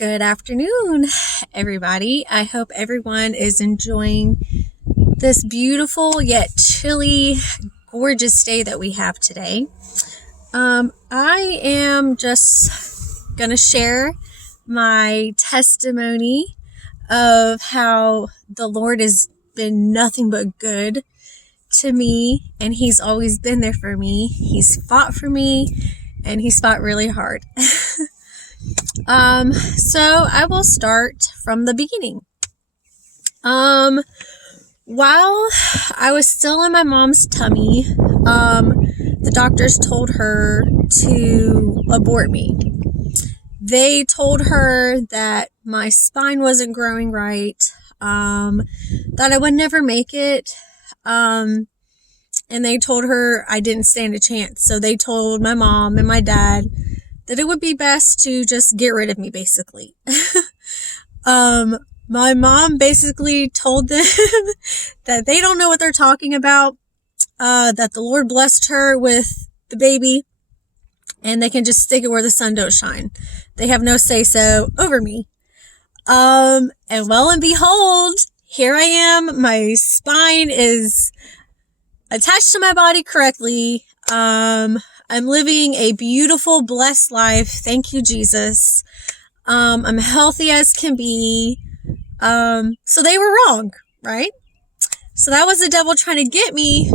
Good afternoon, everybody. I hope everyone is enjoying this beautiful yet chilly, gorgeous day that we have today. I am just going to share my testimony of how the Lord has been nothing but good to me, and He's always been there for me. He's fought for me, and He's fought really hard. So I will start from the beginning. While I was still in my mom's tummy, the doctors told her to abort me. They told her that my spine wasn't growing right, that I would never make it, and they told her I didn't stand a chance. So they told my mom and my dad that it would be best to just get rid of me, basically. My mom basically told them that they don't know what they're talking about, that the Lord blessed her with the baby, and they can just stick it where the sun don't shine. They have no say-so over me. And well and behold, here I am. My spine is attached to my body correctly. I'm living a beautiful, blessed life. Thank you, Jesus. I'm healthy as can be. So they were wrong, right? So that was the devil trying to get me,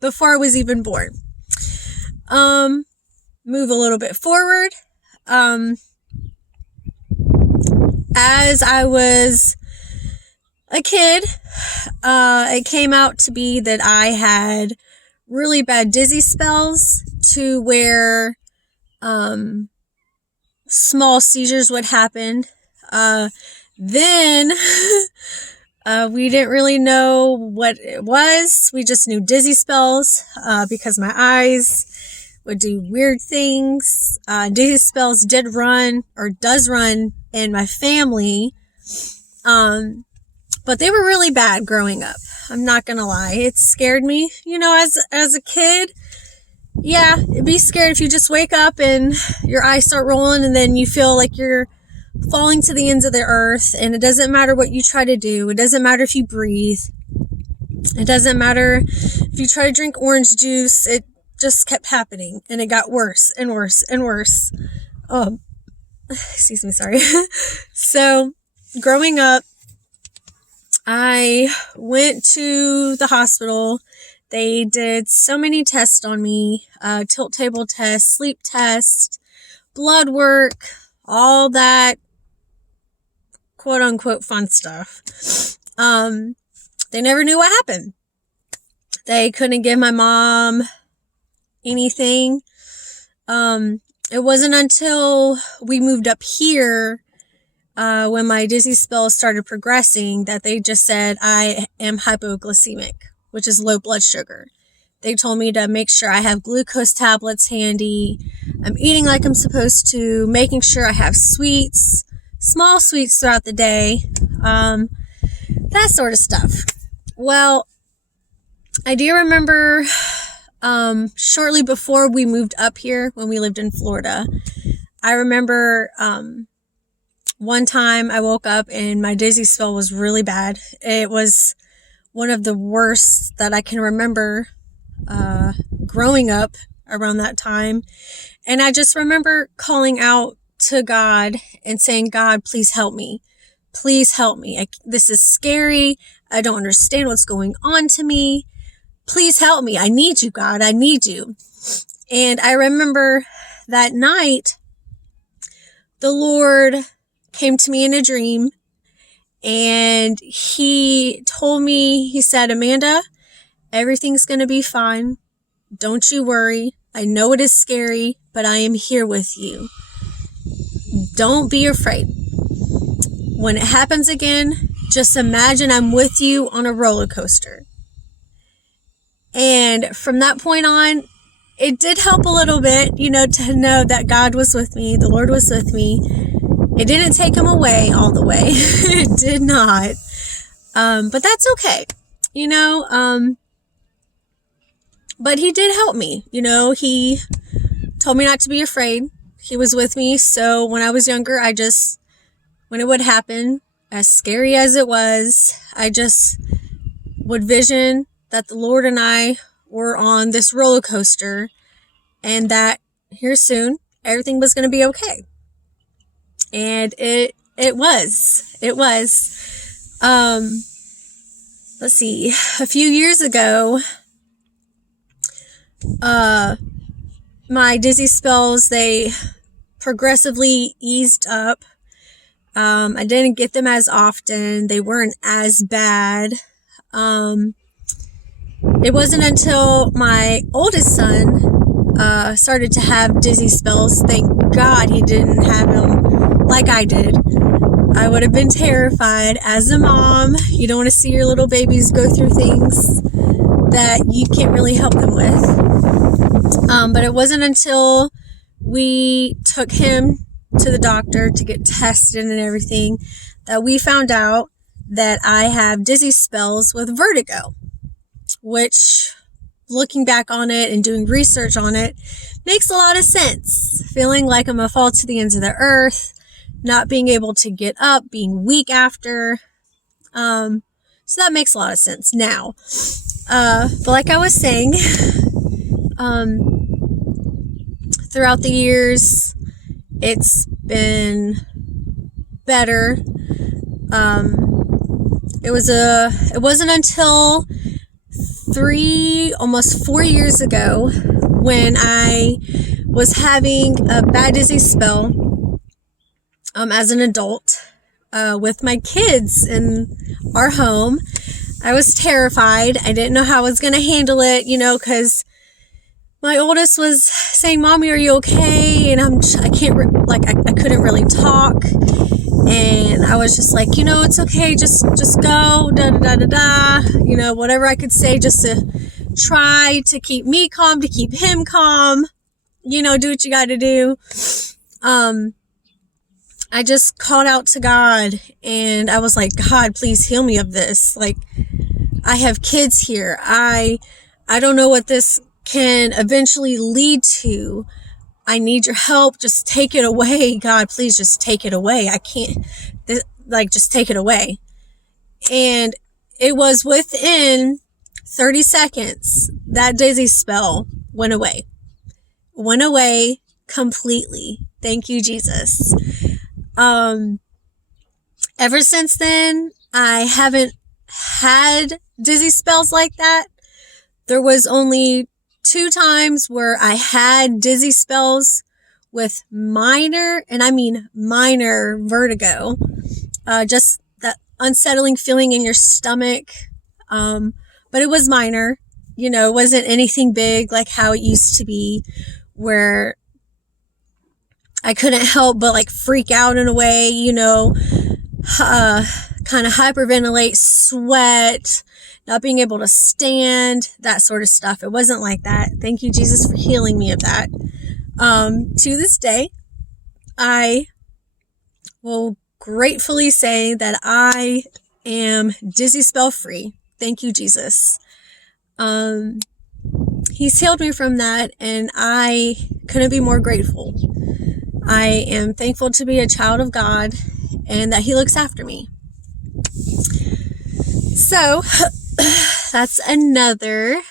before I was even born. Move a little bit forward. As I was a kid, it came out to be that I had really bad dizzy spells to where small seizures would happen. Then we didn't really know what it was. We just knew dizzy spells because my eyes would do weird things. Dizzy spells does run in my family. But they were really bad growing up. I'm not gonna lie. It scared me. You know, as a kid, yeah, it'd be scared if you just wake up and your eyes start rolling and then you feel like you're falling to the ends of the earth, and it doesn't matter what you try to do. It doesn't matter if you breathe. It doesn't matter if you try to drink orange juice. It just kept happening, and it got worse and worse and worse. Excuse me, sorry. So, growing up, I went to the hospital. They did so many tests on me, tilt table test, sleep test, blood work, all that quote unquote fun stuff. They never knew what happened. They couldn't give my mom anything. It wasn't until we moved up here, when my dizzy spells started progressing, that they just said I am hypoglycemic, which is low blood sugar. They told me to make sure I have glucose tablets handy. I'm eating like I'm supposed to, making sure I have sweets, small sweets throughout the day, that sort of stuff. Well, I do remember, shortly before we moved up here, when we lived in Florida, I remember, one time I woke up and my dizzy spell was really bad. It was one of the worst that I can remember growing up around that time. And I just remember calling out to God and saying, God, please help me. Please help me. This is scary. I don't understand what's going on to me. Please help me. I need you, God. I need you. And I remember that night, the Lord came to me in a dream, and he told me, he said, Amanda, everything's going to be fine. Don't you worry. I know it is scary, but I am here with you. Don't be afraid. When it happens again, just imagine I'm with you on a roller coaster. And from that point on, it did help a little bit, to know that God was with me, the Lord was with me. It didn't take him away all the way. It did not. But that's okay. But he did help me. He told me not to be afraid. He was with me. So when I was younger, when it would happen, as scary as it was, I just would vision that the Lord and I were on this roller coaster, and that here soon, everything was going to be okay. And it was. Let's see, a few years ago, my dizzy spells, they progressively eased up. I didn't get them as often. They weren't as bad. It wasn't until my oldest son started to have dizzy spells. Thank God he didn't have them like I did. I would have been terrified. As a mom, you don't want to see your little babies go through things that you can't really help them with. But it wasn't until we took him to the doctor to get tested and everything that we found out that I have dizzy spells with vertigo, which, looking back on it and doing research on it, makes a lot of sense. Feeling like I'm gonna fall to the ends of the earth, not being able to get up, being weak after. So that makes a lot of sense now. But like I was saying, throughout the years, it's been better. It wasn't until almost 4 years ago, when I was having a bad dizzy spell, as an adult, with my kids in our home. I was terrified. I didn't know how I was going to handle it, because my oldest was saying, "Mommy, are you okay?" And I couldn't really talk. And I was just like, it's okay. Just go, da, da, da, da, da. Whatever I could say just to try to keep me calm, to keep him calm, do what you got to do. I just called out to God, and I was like, "God, please heal me of this. Like, I have kids here. I don't know what this can eventually lead to. I need your help. Just take it away. God, please just take it away. I can't, just take it away." And it was within 30 seconds, that dizzy spell went away. Went away completely. Thank you, Jesus. Ever since then, I haven't had dizzy spells like that. There was only 2 times where I had dizzy spells with minor, and I mean minor, vertigo. Just that unsettling feeling in your stomach. But it was minor. It wasn't anything big like how it used to be, where I couldn't help but freak out in a way, kind of hyperventilate, sweat, not being able to stand, that sort of stuff. It wasn't like that. Thank you, Jesus, for healing me of that. To this day, I will gratefully say that I am dizzy spell free. Thank you, Jesus. He's healed me from that, and I couldn't be more grateful. I am thankful to be a child of God, and that He looks after me. So, that's another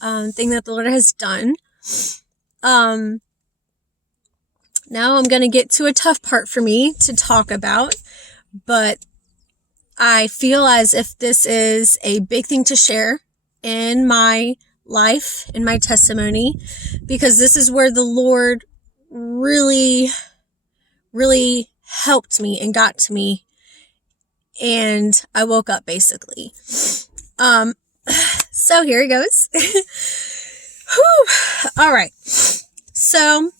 thing that the Lord has done. Now I'm going to get to a tough part for me to talk about, but I feel as if this is a big thing to share in my life, in my testimony, because this is where the Lord really, really helped me and got to me, and I woke up, basically. So here it goes. All right. So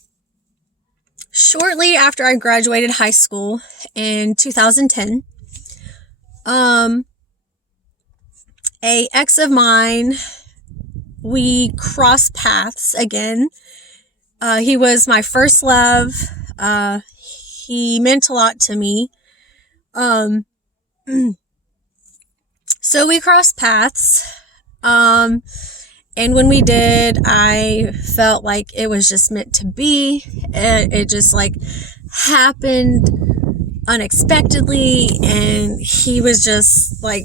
shortly after I graduated high school in 2010, a ex of mine, we crossed paths again. He was my first love. He meant a lot to me. So we crossed paths. And when we did, I felt like it was just meant to be. It just like happened unexpectedly, and he was just like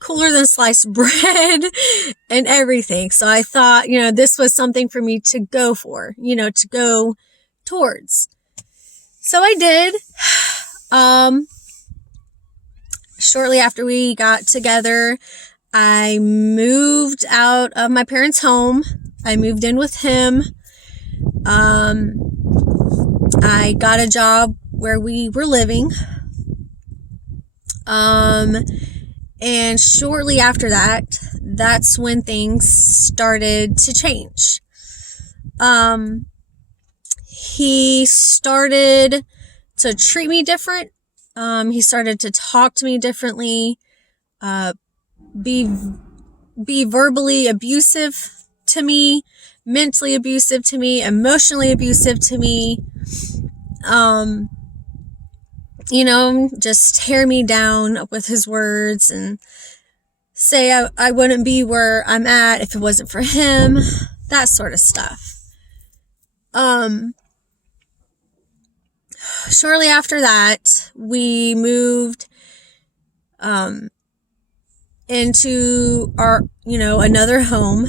cooler than sliced bread and everything. So I thought, this was something for me to go for, to go towards. So I did. Shortly after we got together, I moved out of my parents' home. I moved in with him. I got a job where we were living. And shortly after that, that's when things started to change. He started to treat me different. He started to talk to me differently, be verbally abusive to me, mentally abusive to me, emotionally abusive to me. Just tear me down with his words and say I wouldn't be where I'm at if it wasn't for him, that sort of stuff. Shortly after that, we moved into our, another home.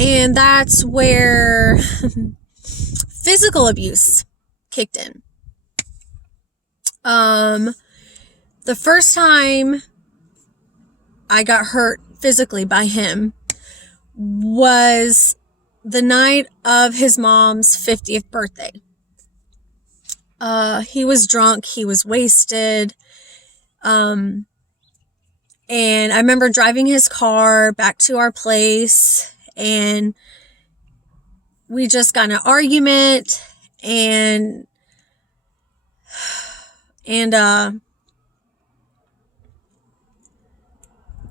And that's where physical abuse kicked in. The first time I got hurt physically by him was the night of his mom's 50th birthday. He was drunk, he was wasted. And I remember driving his car back to our place, and we just got in an argument, and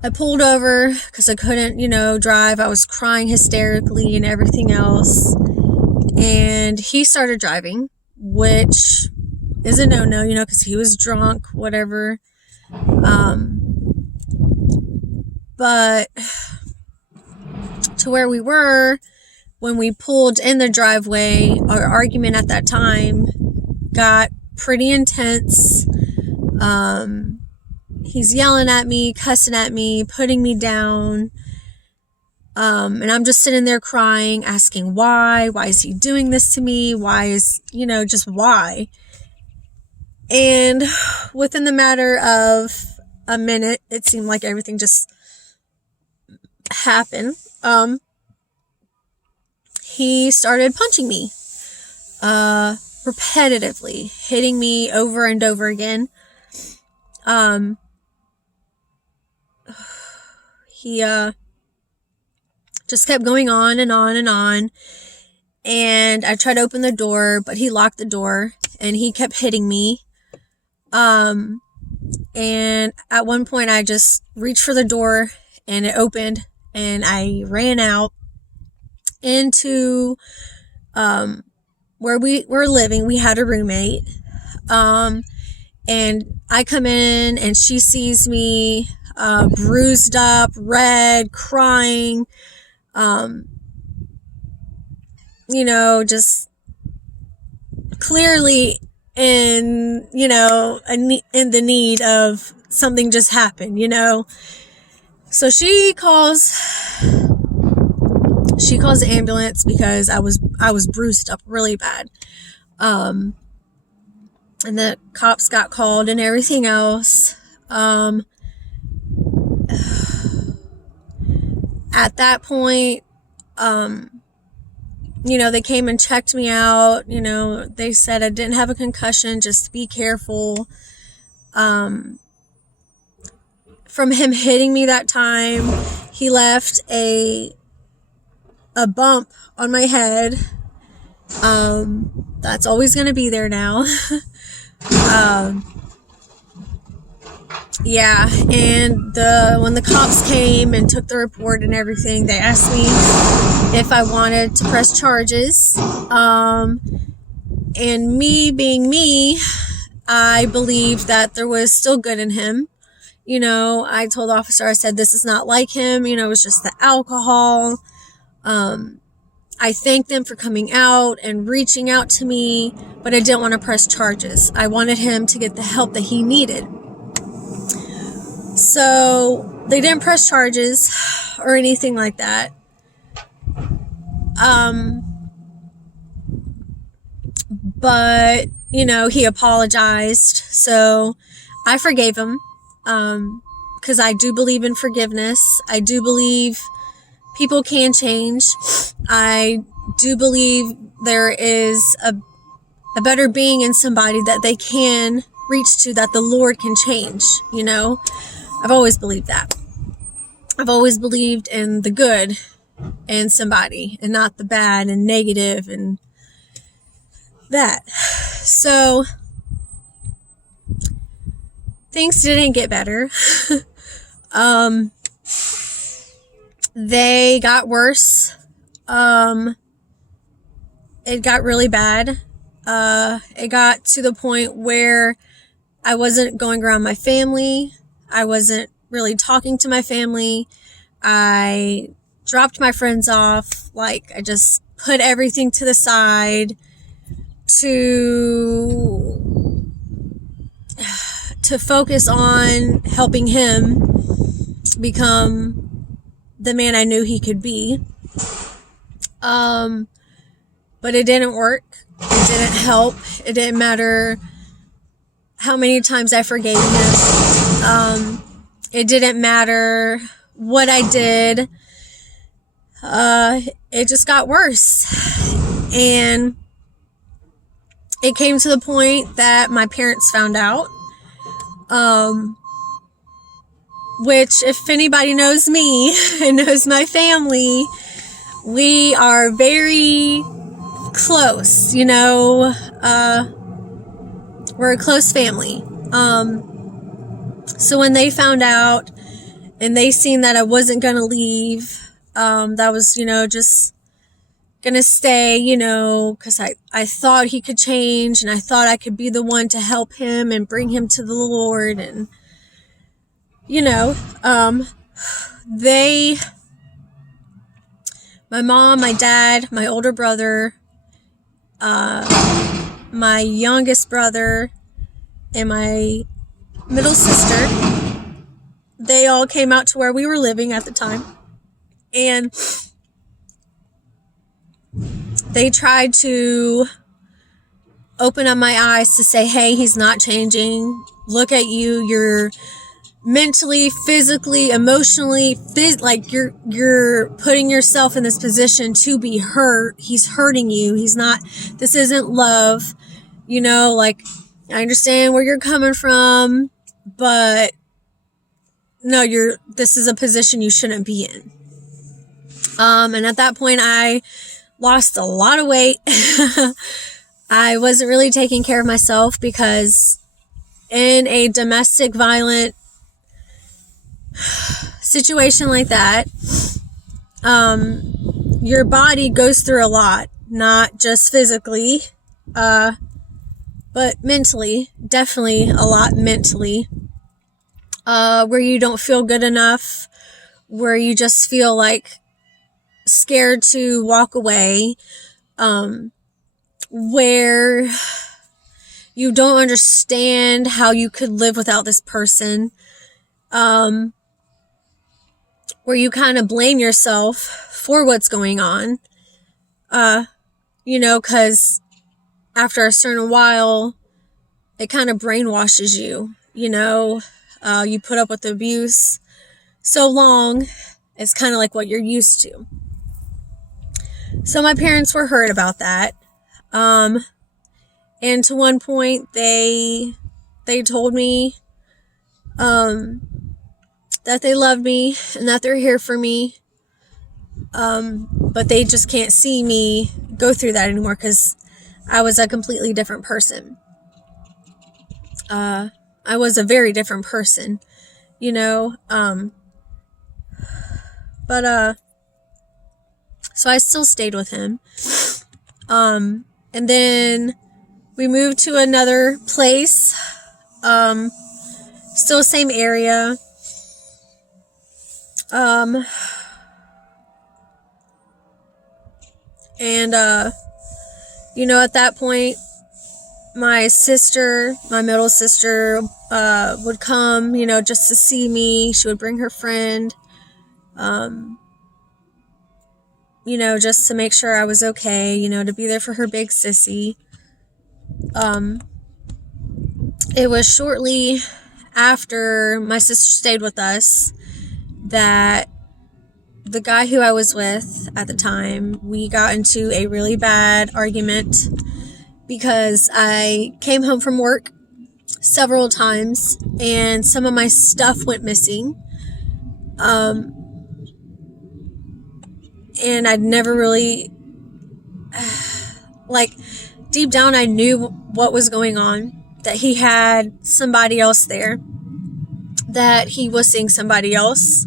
I pulled over because I couldn't, drive. I was crying hysterically and everything else. And he started driving, which is a no-no, because he was drunk, whatever. But to where we were, when we pulled in the driveway, our argument at that time got pretty intense. He's yelling at me, cussing at me, putting me down. And I'm just sitting there crying, asking why is he doing this to me? Why is, just why? And within the matter of a minute, it seemed like everything just happened. He started punching me, repetitively, hitting me over and over again. He, just kept going on and on and on. And I tried to open the door, but he locked the door and he kept hitting me. And at one point I just reached for the door and it opened, and I ran out into, where we were living. We had a roommate. And I come in and she sees me, bruised up, red, crying, just clearly in, in the need of something just happened, So she calls the ambulance because I was bruised up really bad. And the cops got called and everything else. At that point, they came and checked me out. They said I didn't have a concussion, just be careful. From him hitting me that time, he left a bump on my head. That's always going to be there now. Yeah, and when the cops came and took the report and everything, they asked me if I wanted to press charges. And me being me, I believed that there was still good in him. I told the officer, I said, this is not like him. It was just the alcohol. I thanked them for coming out and reaching out to me, but I didn't want to press charges. I wanted him to get the help that he needed. So they didn't press charges or anything like that. But, he apologized. So I forgave him, because I do believe in forgiveness. I do believe people can change. I do believe there is a better being in somebody that they can reach to, that the Lord can change. I've always believed that. I've always believed in the good in somebody and not the bad and negative and that. So things didn't get better. They got worse. It got really bad. It got to the point where I wasn't going around my family. I wasn't really talking to my family. I dropped my friends off. I just put everything to the side to focus on helping him become the man I knew he could be. But it didn't work. It didn't help. It didn't matter how many times I forgave him. It didn't matter what I did. It just got worse. And it came to the point that my parents found out. Which, if anybody knows me and knows my family, we are very close, we're a close family. So when they found out and they seen that I wasn't going to leave, that was, just going to stay, because I thought he could change and I thought I could be the one to help him and bring him to the Lord. And, my mom, my dad, my older brother, my youngest brother, and my middle sister, they all came out to where we were living at the time. And they tried to open up my eyes to say, hey, he's not changing. Look at you. You're mentally, physically, emotionally, you're putting yourself in this position to be hurt. He's hurting you. This isn't love. I understand where you're coming from, but no, this is a position you shouldn't be in. And at that point, I lost a lot of weight. I wasn't really taking care of myself because in a domestic violent situation like that, your body goes through a lot, not just physically, but mentally, definitely a lot mentally, where you don't feel good enough, where you just feel scared to walk away, where you don't understand how you could live without this person, where you kind of blame yourself for what's going on, because after a certain while, it kind of brainwashes you, you put up with the abuse so long, it's kind of like what you're used to. So my parents were hurt about that. And to one point they told me, that they love me and that they're here for me. But they just can't see me go through that anymore because I was a completely different person. I was a very different person, but so I still stayed with him. And then we moved to another place, Still same area. And, at that point, my middle sister, would come, just to see me. She would bring her friend, just to make sure I was okay, to be there for her big sissy. It was shortly after my sister stayed with us that the guy who I was with at the time, we got into a really bad argument because I came home from work several times and some of my stuff went missing. And I'd never really, deep down I knew what was going on, that he had somebody else there, that he was seeing somebody else.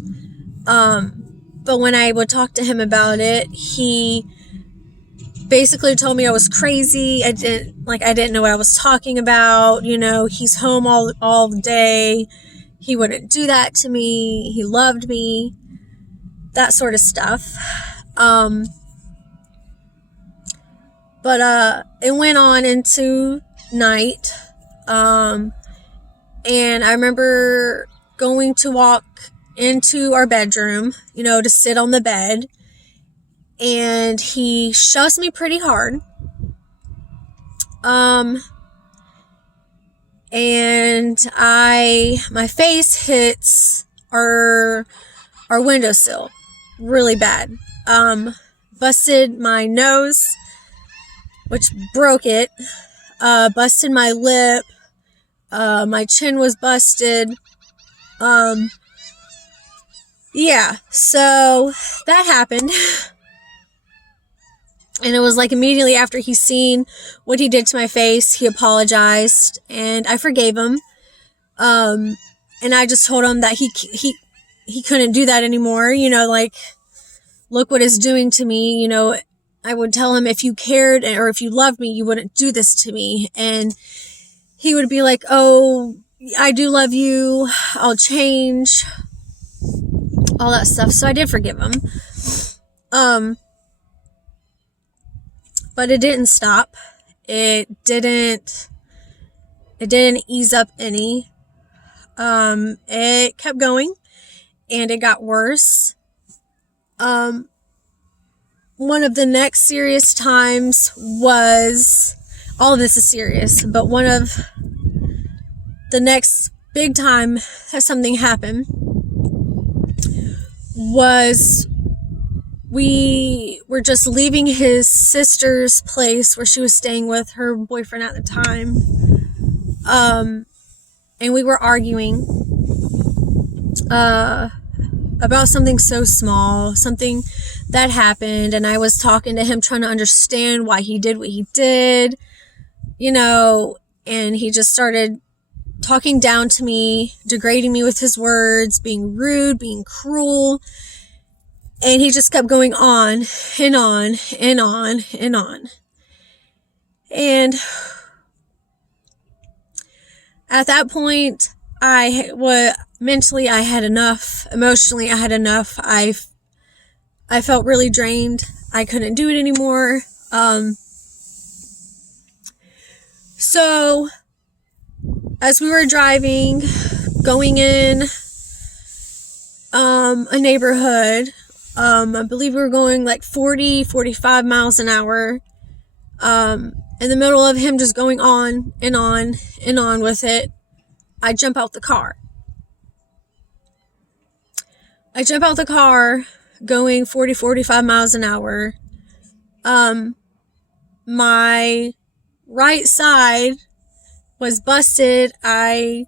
But when I would talk to him about it, he basically told me I was crazy. I didn't know what I was talking about. He's home all day. He wouldn't do that to me. He loved me. That sort of stuff. But it went on into night. And I remember going to walk into our bedroom, to sit on the bed, and he shoves me pretty hard. And my face hits our windowsill really bad. Busted my nose, which broke it. Busted my lip. My chin was busted. Yeah, so that happened. And it was immediately after he seen what he did to my face, he apologized, and I forgave him. And I just told him that he couldn't do that anymore. Look what it's doing to me. I would tell him, if you cared or if you loved me, you wouldn't do this to me. And he would be like, oh, I do love you. I'll change. All that stuff. So I did forgive him. But it didn't stop. It didn't ease up any. It kept going and it got worse. One of the next serious times was, all of this is serious, but one of the next big time that something happened was we were just leaving his sister's place where she was staying with her boyfriend at the time. And we were arguing about something so small, something that happened, and I was talking to him, trying to understand why he did what he did, and he just started talking down to me, degrading me with his words, being rude, being cruel. And he just kept going on and on and on and on. And at that point, mentally I had enough. Emotionally, I had enough. I felt really drained. I couldn't do it anymore. So as we were driving, going in a neighborhood, I believe we were going 45 miles an hour, in the middle of him just going on and on and on with it, I jump out the car. Going 45 miles an hour. My right side was busted. I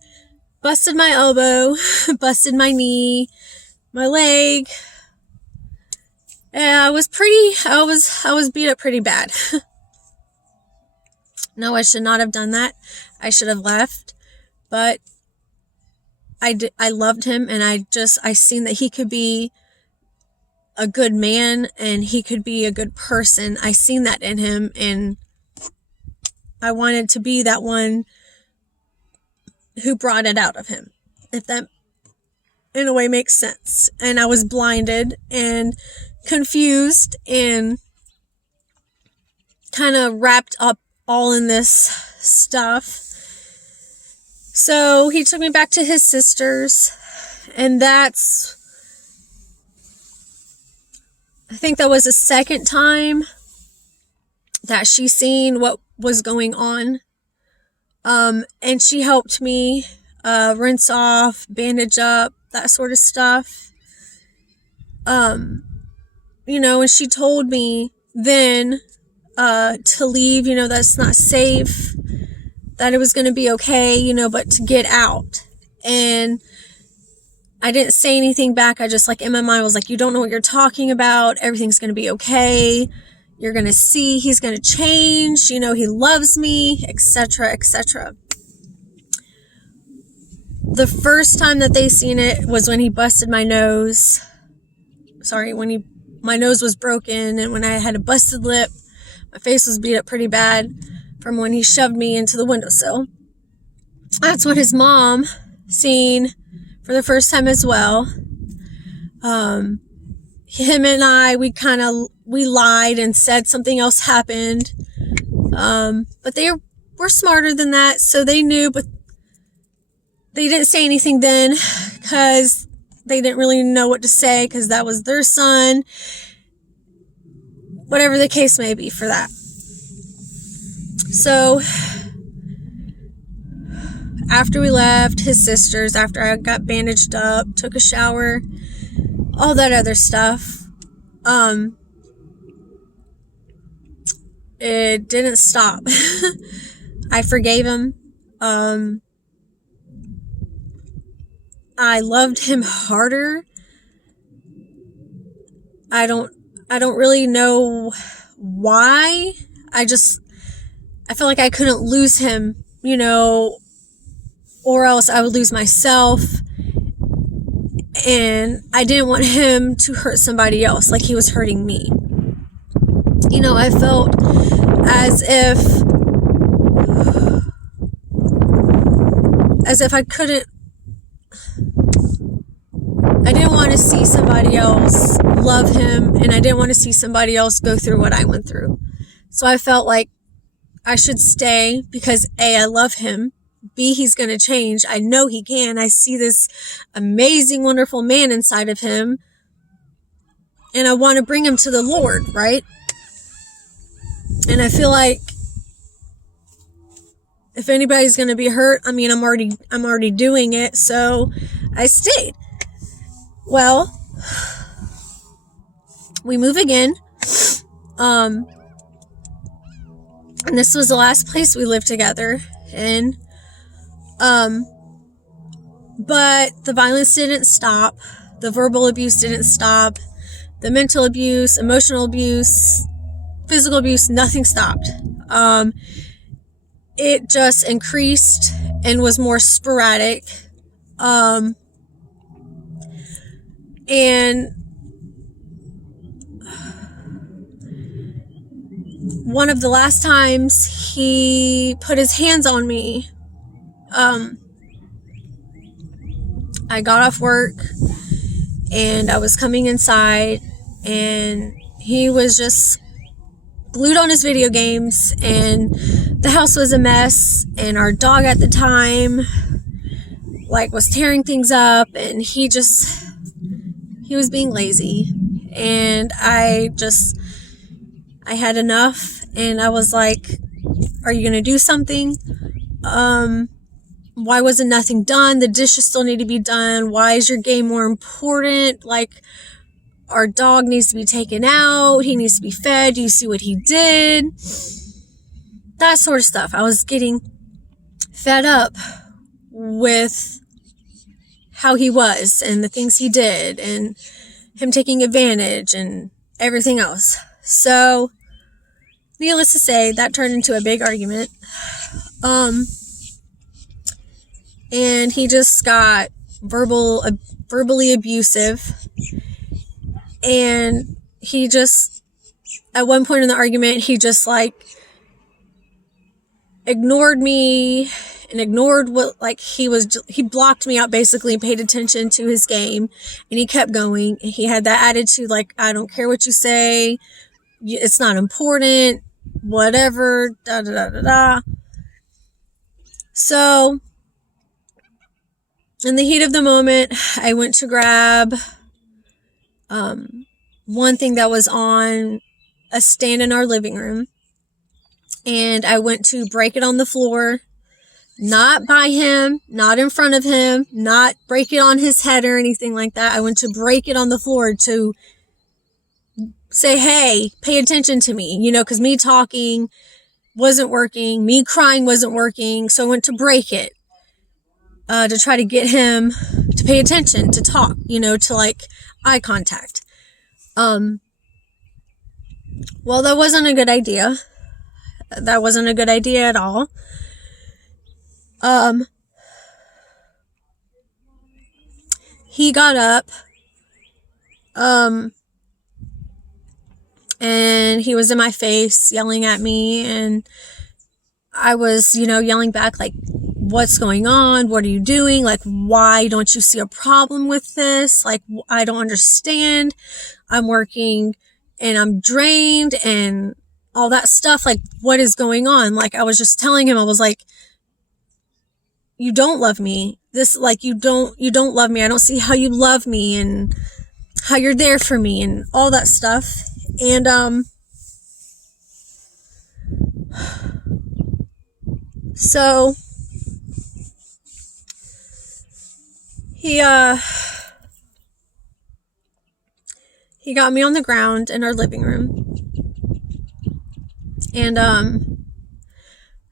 busted my elbow, busted my knee, my leg. And I was beat up pretty bad. No, I should not have done that. I should have left, but I loved him, and I seen that he could be a good man and he could be a good person. I seen that in him, and I wanted to be that one who brought it out of him. if that in a way makes sense. And I was blinded and confused and kind of wrapped up all in this stuff. So he took me back to his sister's, and I think that was the second time that she seen what was going on. And she helped me rinse off, bandage up, that sort of stuff. And she told me then to leave, that's not safe, that it was going to be okay, but to get out. And I didn't say anything back. I just, in my mind, was like, you don't know what you're talking about. Everything's going to be okay. You're going to see he's going to change. He loves me, etc., etc. The first time that they seen it was when he busted my nose. My nose was broken, and when I had a busted lip, my face was beat up pretty bad from when he shoved me into the windowsill. That's what his mom seen for the first time as well. Him and I, we lied and said something else happened. But they were smarter than that, so they knew, but they didn't say anything then because they didn't really know what to say because that was their son. Whatever the case may be for that. So after we left his sister's, after I got bandaged up, took a shower, all that other stuff, it didn't stop. I forgave him. I loved him harder. I don't really know why. I felt like I couldn't lose him, or else I would lose myself. And I didn't want him to hurt somebody else like he was hurting me. I felt as if I didn't want to see somebody else love him, and I didn't want to see somebody else go through what I went through. So I felt like I should stay because A, I love him. B, he's going to change. I know he can. I see this amazing, wonderful man inside of him, and I want to bring him to the Lord, right? And I feel like if anybody's going to be hurt, I'm already doing it, so I stayed. Well, we move again. And this was the last place we lived together in. But the violence didn't stop. The verbal abuse didn't stop. The mental abuse, emotional abuse, physical abuse, nothing stopped. It just increased and was more sporadic. And one of the last times he put his hands on me, I got off work and I was coming inside, and he was just glued on his video games, and the house was a mess, and our dog at the time was tearing things up, and he was being lazy, and I had enough, and I was like, are you gonna do something? Why wasn't nothing done? The dishes still need to be done. Why is your game more important? Our dog needs to be taken out. He needs to be fed. Do you see what he did? That sort of stuff. I was getting fed up with how he was and the things he did and him taking advantage and everything else. So, needless to say, that turned into a big argument. And he just got verbally abusive. And he just, at one point in the argument, he just ignored me and ignored what, like, he blocked me out basically and paid attention to his game, and he kept going. And he had that attitude like, I don't care what you say, it's not important, whatever, da da da da da. So in the heat of the moment, I went to grab one thing that was on a stand in our living room, and I went to break it on the floor, not by him, not in front of him, not break it on his head or anything like that. I went to break it on the floor to say, hey, pay attention to me, because me talking wasn't working, me crying wasn't working, so I went to break it to try to get him to pay attention, to talk, to like eye contact. Well, that wasn't a good idea. That wasn't a good idea at all. He got up, and he was in my face yelling at me, and I was, yelling back like, what's going on? What are you doing? Like, why don't you see a problem with this? Like, I don't understand. I'm working and I'm drained and all that stuff. Like, what is going on? Like, I was just telling him, I was like, you don't love me. This, like, you don't love me. I don't see how you love me and how you're there for me and all that stuff. And, so he got me on the ground in our living room. And,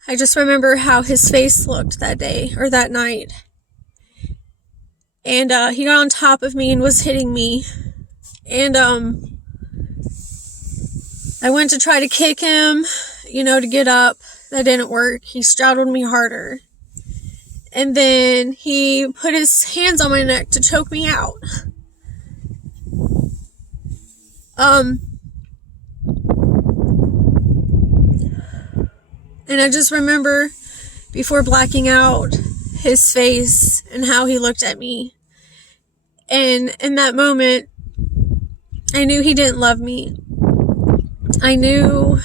I just remember how his face looked that day or that night. And, he got on top of me and was hitting me. And, I went to try to kick him, to get up. That didn't work. He straddled me harder. And then he put his hands on my neck to choke me out. And I just remember, before blacking out, his face and how he looked at me. And in that moment, I knew he didn't love me. I knew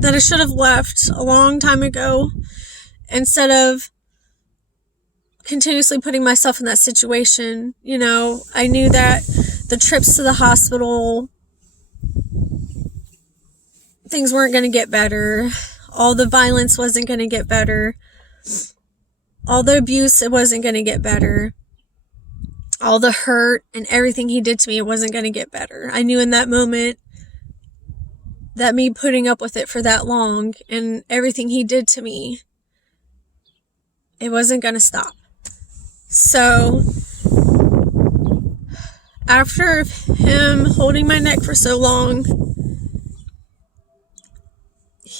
that I should have left a long time ago instead of continuously putting myself in that situation. I knew that the trips to the hospital, things weren't going to get better. All the violence wasn't going to get better. All the abuse, it wasn't going to get better. All the hurt and everything he did to me, it wasn't going to get better. I knew in that moment that me putting up with it for that long and everything he did to me, it wasn't going to stop. So after him holding my neck for so long,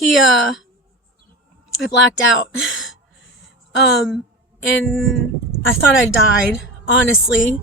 I blacked out. And I thought I died, honestly.